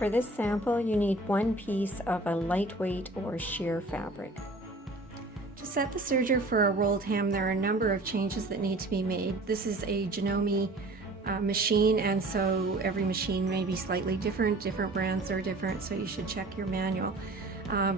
For this sample, you need one piece of a lightweight or sheer fabric. To set the serger for a rolled hem, there are a number of changes that need to be made. This is a Janome machine, and so every machine may be slightly different. Different brands are different, so you should check your manual.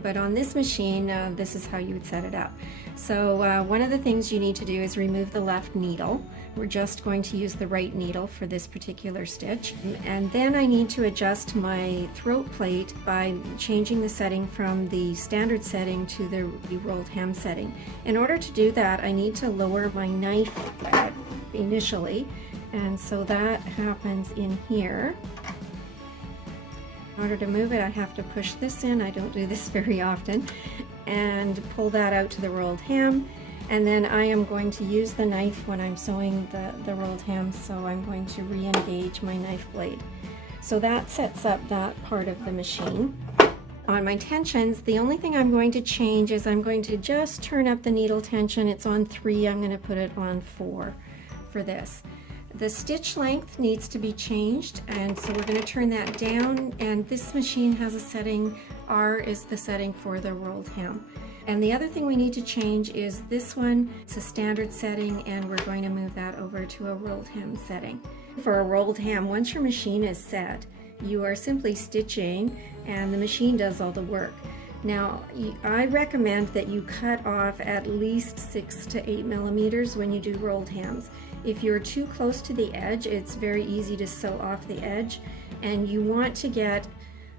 But on this machine, this is how you would set it up. So one of the things you need to do is remove the left needle. We're just going to use the right needle for this particular stitch. And then I need to adjust my throat plate by changing the setting from the standard setting to the rolled hem setting. In order to do that, I need to lower my knife initially, and so that happens in here. In order to move it, I have to push this in. I don't do this very often. And pull that out to the rolled hem. And then I am going to use the knife when I'm sewing the rolled hem, so I'm going to re-engage my knife blade. So that sets up that part of the machine. On my tensions, the only thing I'm going to change is I'm going to just turn up the needle tension. It's on 3, I'm going to put it on 4 for this. The stitch length needs to be changed, and so we're going to turn that down, and this machine has a setting, R is the setting for the rolled hem. And the other thing we need to change is this one. It's a standard setting, and we're going to move that over to a rolled hem setting. For a rolled hem, once your machine is set, you are simply stitching and the machine does all the work. Now, I recommend that you cut off at least 6 to 8 millimeters when you do rolled hems. If you're too close to the edge, it's very easy to sew off the edge, and you want to get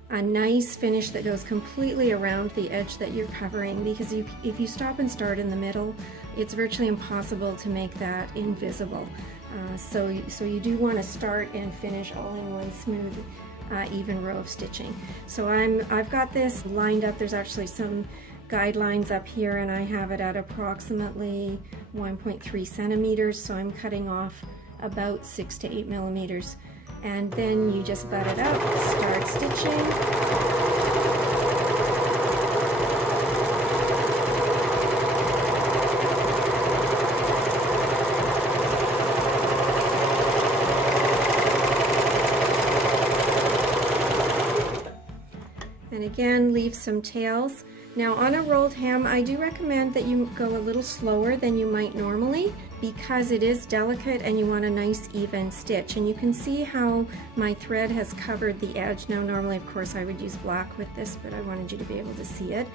a nice finish that goes completely around the edge that you're covering, because if you stop and start in the middle, it's virtually impossible to make that invisible. So you do want to start and finish all in one smooth even row of stitching. So I've got this lined up. There's actually some guidelines up here, and I have it at approximately 1.3 centimeters, so I'm cutting off about 6 to 8 millimeters. And then you just butt it up, start stitching. And again, leave some tails. Now on a rolled hem, I do recommend that you go a little slower than you might normally, because it is delicate and you want a nice even stitch. And you can see how my thread has covered the edge. Now normally, of course, I would use black with this, but I wanted you to be able to see it.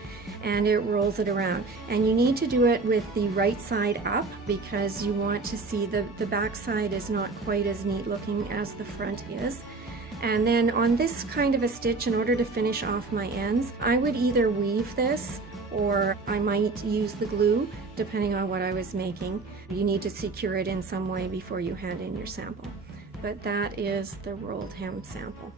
And it rolls it around. And you need to do it with the right side up, because you want to see the back side is not quite as neat looking as the front is. And then on this kind of a stitch, in order to finish off my ends, I would either weave this or I might use the glue, depending on what I was making. You need to secure it in some way before you hand in your sample. But that is the rolled hem sample.